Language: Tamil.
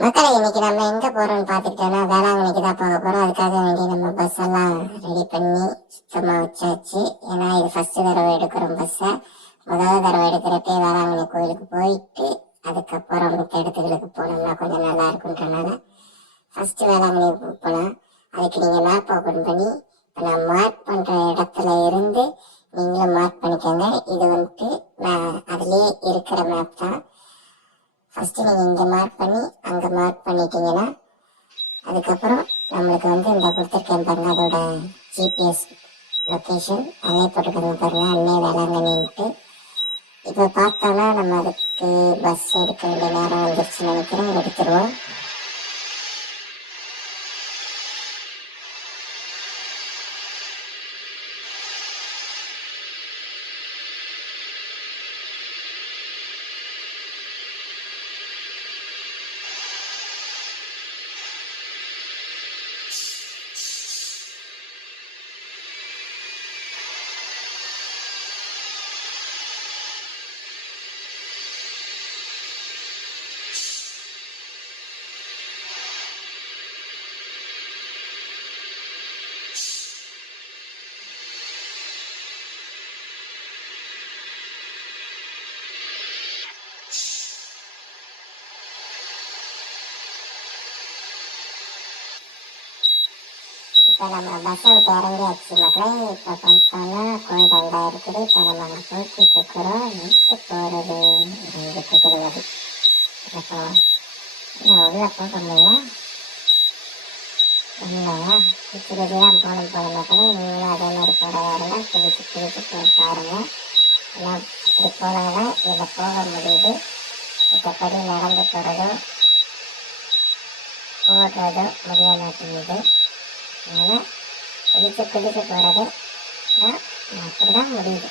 மக்களை இன்னைக்கு நம்ம எங்க போறோம்னு பாத்துக்கிட்டோம்னா வேளாங்கண்ணிக்கு தான் போக போறோம். அதுக்காக வேண்டி நம்ம பஸ் எல்லாம் ரெடி பண்ணி சுத்தமா வச்சாச்சு. ஏன்னா இது ஃபர்ஸ்ட் தடவை எடுக்கிறோம் பஸ்ஸை முதல் தடவை எடுக்கிறப்பே வேளாங்கண்ணி கோயிலுக்கு போயிட்டு அதுக்கப்புறம் மத்த இடத்துகளுக்கு போனோம்னா கொஞ்சம் நல்லா இருக்குன்றனால ஃபர்ஸ்ட் வேளாங்கண்ணி போகலாம் அதுக்கு நீங்க மேப் ஓப்பன் பண்ணி இப்போ நான் மார்க் பண்ற இடத்துல இருந்து நீங்களும் மார்க் பண்ணிக்கோங்க. இது வந்துட்டு நான் அதுலயே இருக்கிற மேப் தான். ஃபர்ஸ்ட் நீங்க இங்க மார்க் பண்ணி அங்க மார்க் பண்ணிட்டீங்கன்னா அதுக்கப்புறம் நம்மளுக்கு வந்து இந்த கொடுத்துருக்கேன் பாருங்க அதோட ஜிபிஎஸ் லொக்கேஷன் அதிலே போட்டுக்கோங்க பாருங்க அன்னை வேளாங்கண்ணின்ட்டு. இப்போ பார்த்தோன்னா நம்ம அதுக்கு பஸ் எடுக்க வேண்டிய நேரம் வந்துருச்சுன்னு நினைக்கிறேன் எடுத்துருவோம். இப்போ நம்ம பஸ்ஸை விட்டு இறங்கியாச்சு மக்களே இப்போ பார்த்தோம்னா கோயில் அண்டா இருக்குது இப்போ நம்ம அங்கே போய்கிட்டு இருக்கிறோம் எங்கே போகிறது எங்களுக்கு தெரியாது அது இப்போ உள்ளே போக முடியல இல்லை கிச்சடியாக போகணும் போன மக்களே நீங்களும் அதே மாதிரி போகிறதா இருந்தால் குதிச்சு குதிச்சு போய் பாருங்க ஏன்னா இப்படி போனாங்கன்னா இதில் போக முடியுது மற்றபடி நடந்து போகிறதும் ஓடுறதும் முடிய மாட்டேங்குது அதனால் குதிச்சு குதிச்சு போகிறது தான் அப்படி தான் முடியுது.